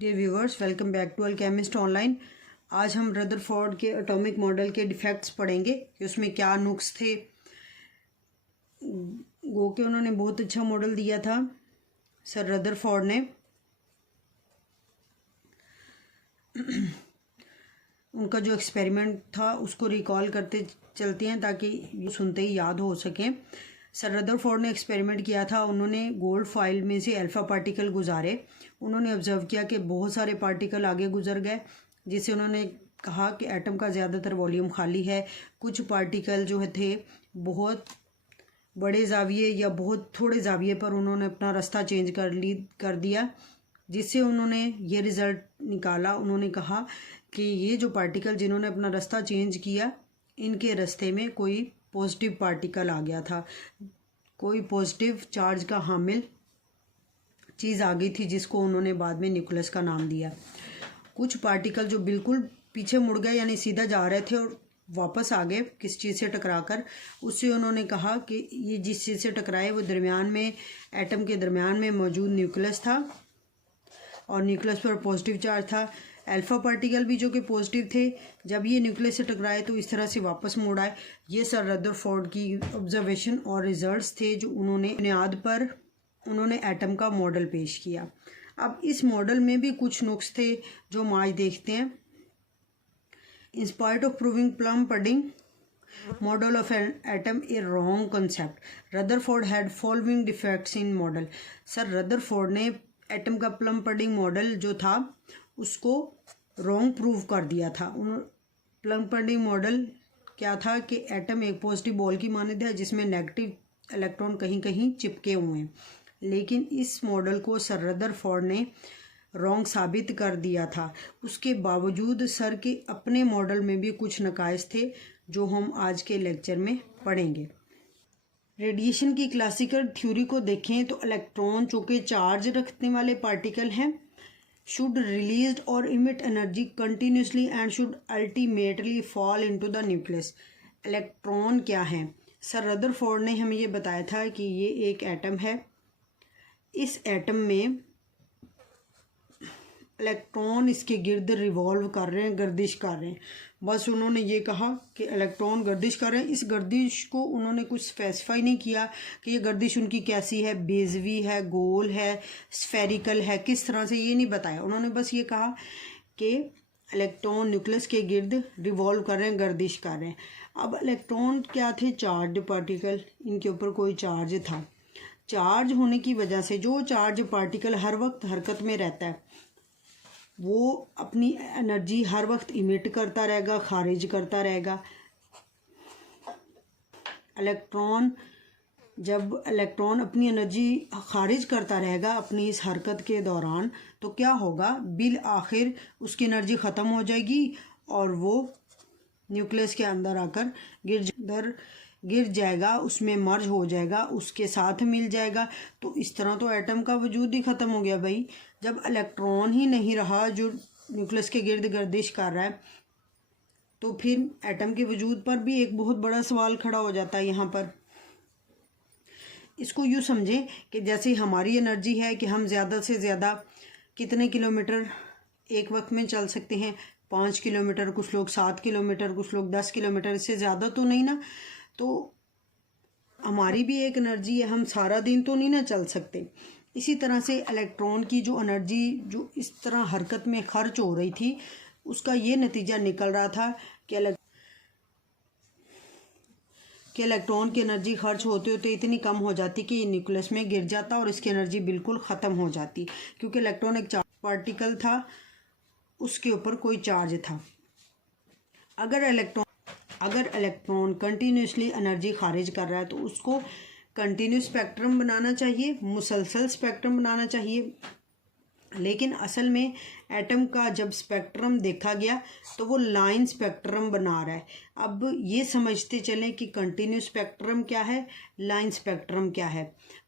Dear viewers, welcome back to alchemist online. आज हम Rutherford के एटॉमिक मॉडल के डिफेक्ट्स पढ़ेंगे कि उसमें क्या नुक्स थे। गो के उन्होंने बहुत अच्छा मॉडल दिया था सर रदरफोर्ड ने। उनका जो एक्सपेरिमेंट था उसको रिकॉल करते चलते हैं ताकि सुनते ही याद हो सकें। सर रदरफोर्ड ने एक्सपेरिमेंट किया था। उन्होंने गोल्ड फॉइल में से अल्फ़ा पार्टिकल गुजारे। उन्होंने ऑब्जर्व किया कि बहुत सारे पार्टिकल आगे गुजर गए, जिससे उन्होंने कहा कि एटम का ज़्यादातर वॉल्यूम खाली है। कुछ पार्टिकल जो थे बहुत बड़े जाविये या बहुत थोड़े जाविये पर उन्होंने अपना रास्ता चेंज कर दिया, जिससे उन्होंने ये रिज़ल्ट निकाला। उन्होंने कहा कि ये जो पार्टिकल जिन्होंने अपना रास्ता चेंज किया, इनके रास्ते में कोई पॉजिटिव पार्टिकल आ गया था, कोई पॉजिटिव चार्ज का हामिल चीज़ आ गई थी, जिसको उन्होंने बाद में न्यूक्लियस का नाम दिया। कुछ पार्टिकल जो बिल्कुल पीछे मुड़ गए यानी सीधा जा रहे थे और वापस आ गए किस चीज़ से टकराकर, उससे उन्होंने कहा कि ये जिस चीज़ से टकराए वो दरमियान में एटम के दरमियान में मौजूद न्यूक्लियस था और न्यूक्लियस पर पॉजिटिव चार्ज था। अल्फ़ा पार्टिकल भी जो कि पॉजिटिव थे, जब ये न्यूक्लियस से टकराए तो इस तरह से वापस मुड़ आए। ये सर रदरफोर्ड की ऑब्जर्वेशन और रिजल्ट्स थे जो उन्होंने बुनियाद पर उन्होंने एटम का मॉडल पेश किया। अब इस मॉडल में भी कुछ नुक्स थे जो हम आज देखते हैं। In spite of proving plum pudding model of an atom A wrong concept, Rutherford had following defects in model. Sir Rutherford ने एटम का प्लम पडिंग मॉडल जो था उसको रॉन्ग प्रूव कर दिया था। प्लम पडिंग मॉडल क्या था कि एटम एक पॉजिटिव बॉल की मानद है जिसमें नेगेटिव इलेक्ट्रॉन कहीं कहीं चिपके हुए हैं, लेकिन इस मॉडल को सर रदरफोर्ड ने रॉन्ग साबित कर दिया था। उसके बावजूद सर के अपने मॉडल में भी कुछ नकाइस थे जो हम आज के लेक्चर में पढ़ेंगे। रेडिएशन की क्लासिकल थ्योरी को देखें तो इलेक्ट्रॉन चूँकि चार्ज रखने वाले पार्टिकल हैं, should released or emit energy continuously and should ultimately fall into the nucleus। Electron क्या है? सर रदरफोर्ड ने हमें ये बताया था कि ये एक एटम है। इस एटम में इलेक्ट्रॉन इसके गिर्द रिवॉल्व कर रहे हैं, गर्दिश कर रहे हैं। बस उन्होंने ये कहा कि इलेक्ट्रॉन गर्दिश कर रहे हैं। इस गर्दिश को उन्होंने कुछ स्पेसिफाई नहीं किया कि ये गर्दिश उनकी कैसी है, बेजवी है, गोल है, स्फेरिकल है, किस तरह से, ये नहीं बताया। उन्होंने बस ये कहा कि इलेक्ट्रॉन न्यूक्लियस के गिर्द रिवॉल्व कर रहे हैं, गर्दिश कर रहे हैं। अब इलेक्ट्रॉन क्या थे? Charge particle. इनके ऊपर कोई चार्ज था। चार्ज होने की वजह से जो चार्ज पार्टिकल हर वक्त हरकत में रहता है, वो अपनी एनर्जी हर वक्त इमिट करता रहेगा, खारिज करता रहेगा। जब इलेक्ट्रॉन अपनी एनर्जी खारिज करता रहेगा अपनी इस हरकत के दौरान, तो क्या होगा? बिल आखिर उसकी एनर्जी ख़त्म हो जाएगी और वो न्यूक्लियस के अंदर आकर गिर जाएगा, उसमें मर्ज हो जाएगा, उसके साथ मिल जाएगा। तो इस तरह तो एटम का वजूद ही ख़त्म हो गया भाई। जब इलेक्ट्रॉन ही नहीं रहा जो न्यूक्लियस के गिर्द गर्दिश कर रहा है, तो फिर एटम के वजूद पर भी एक बहुत बड़ा सवाल खड़ा हो जाता है। यहाँ पर इसको यूँ समझें कि जैसे हमारी एनर्जी है कि हम ज़्यादा से ज़्यादा कितने किलोमीटर एक वक्त में चल सकते हैं? 5 किलोमीटर, कुछ लोग 7 किलोमीटर, कुछ लोग 10 किलोमीटर, इससे ज़्यादा तो नहीं ना। तो हमारी भी एक एनर्जी है, हम सारा दिन तो नहीं ना चल सकते। इसी तरह से इलेक्ट्रॉन की जो एनर्जी जो इस तरह हरकत में खर्च हो रही थी, उसका ये नतीजा निकल रहा था कि इलेक्ट्रॉन की एनर्जी खर्च होते होते इतनी कम हो जाती कि ये न्यूक्लियस में गिर जाता और इसकी एनर्जी बिल्कुल ख़त्म हो जाती, क्योंकि इलेक्ट्रॉन एक चार्ज पार्टिकल था, उसके ऊपर कोई चार्ज था। अगर इलेक्ट्रॉन कंटिन्यूसली एनर्जी खारिज कर रहा है तो उसको कंटिन्यूस स्पेक्ट्रम बनाना चाहिए, मुसलसल स्पेक्ट्रम बनाना चाहिए। लेकिन असल में एटम का जब स्पेक्ट्रम देखा गया तो वो लाइन स्पेक्ट्रम बना रहा है। अब ये समझते चलें कि कंटिन्यूस स्पेक्ट्रम क्या है, लाइन स्पेक्ट्रम क्या है।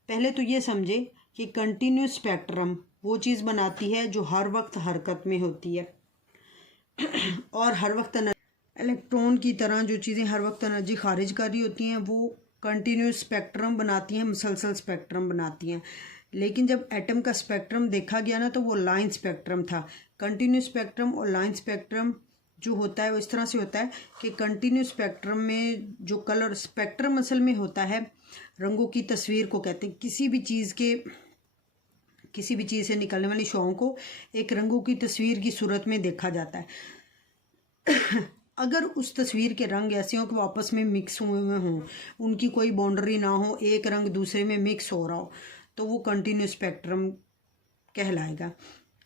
पहले तो ये समझे कि कंटिन्यूस स्पेक्ट्रम वो चीज़ बनाती है जो हर वक्त हरकत में होती है और हर वक्त इलेक्ट्रॉन की तरह जो चीज़ें हर वक्त एनर्जी खारिज कर रही होती हैं वो कंटिन्यूस स्पेक्ट्रम बनाती हैं, मुसलसल स्पेक्ट्रम बनाती हैं। लेकिन जब एटम का स्पेक्ट्रम देखा गया ना तो वो लाइन स्पेक्ट्रम था। कंटिन्यूस स्पेक्ट्रम और लाइन स्पेक्ट्रम जो होता है वो इस तरह से होता है कि कंटिन्यूस स्पेक्ट्रम में जो कलर स्पेक्ट्रम असल में होता है रंगों की तस्वीर को कहते हैं। किसी भी चीज़ से निकलने वाली शॉ को एक रंगों की तस्वीर की सूरत में देखा जाता है। अगर उस तस्वीर के रंग ऐसे हों कि वो आपस में मिक्स हुए हों, उनकी कोई बाउंड्री ना हो, एक रंग दूसरे में मिक्स हो रहा हो, तो वो कंटिन्यूस स्पेक्ट्रम कहलाएगा।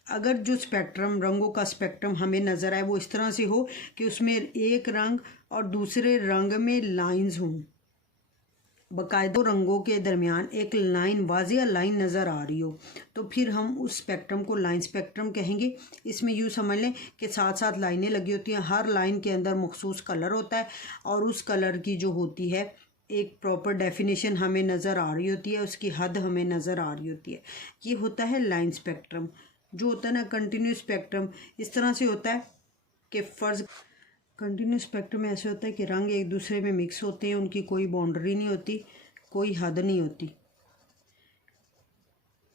अगर जो स्पेक्ट्रम रंगों का स्पेक्ट्रम हमें नज़र आए वो इस तरह से हो कि उसमें एक रंग और दूसरे रंग में लाइंस हों, बाकायदा रंगों के दरमियान एक लाइन, वाज़िया लाइन नज़र आ रही हो, तो फिर हम उस स्पेक्ट्रम को लाइन स्पेक्ट्रम कहेंगे। इसमें यूँ समझ लें कि साथ साथ लाइनें लगी होती हैं, हर लाइन के अंदर मखसूस कलर होता है और उस कलर की जो होती है एक प्रॉपर डेफिनेशन हमें नज़र आ रही होती है, उसकी हद हमें नज़र आ रही होती है। ये होता है लाइन स्पेक्ट्रम। जो होता है ना कंटिन्यूस स्पेक्ट्रम, इस तरह से होता है कि फ़र्ज़ कंटिन्यूस स्पेक्ट्रम में ऐसे होता है कि रंग एक दूसरे में मिक्स होते हैं, उनकी कोई बाउंड्री नहीं होती, कोई हद नहीं होती।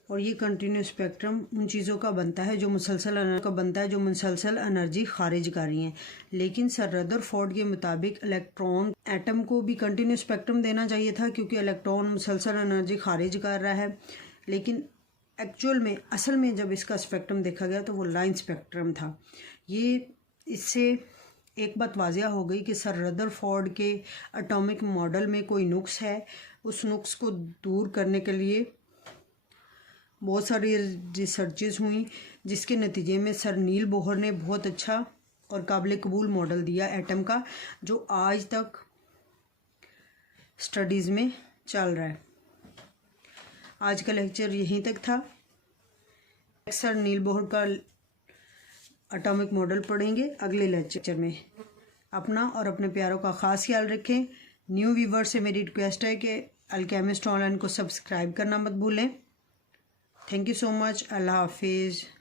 और ये कंटिन्यूस स्पेक्ट्रम उन चीज़ों का बनता है जो मुसलसल एनर्जी खारिज कर रही हैं। लेकिन सर रदरफोर्ड के मुताबिक इलेक्ट्रॉन एटम को भी कंटिन्यूस स्पेक्ट्रम देना चाहिए था क्योंकि इलेक्ट्रॉन मुसलसल एनर्जी खारिज कर रहा है। लेकिन असल में जब इसका स्पेक्ट्रम देखा गया तो वो लाइन स्पेक्ट्रम था। ये इससे एक बात वाज़िया हो गई कि सर रदरफोर्ड के एटॉमिक मॉडल में कोई नुक्स है। उस नुक्स को दूर करने के लिए बहुत सारी रिसर्चेस हुई, जिसके नतीजे में सर नील बोहर ने बहुत अच्छा और काबिल कबूल मॉडल दिया एटम का, जो आज तक स्टडीज़ में चल रहा है। आज का लेक्चर यहीं तक था। सर नील बोहर का एटॉमिक मॉडल पढ़ेंगे अगले लेक्चर में। अपना और अपने प्यारों का ख़ास ख्याल रखें। न्यू व्यूवर से मेरी रिक्वेस्ट है कि अल्केमिस्ट ऑनलाइन को सब्सक्राइब करना मत भूलें। Thank you so much. Allah हाफिज़।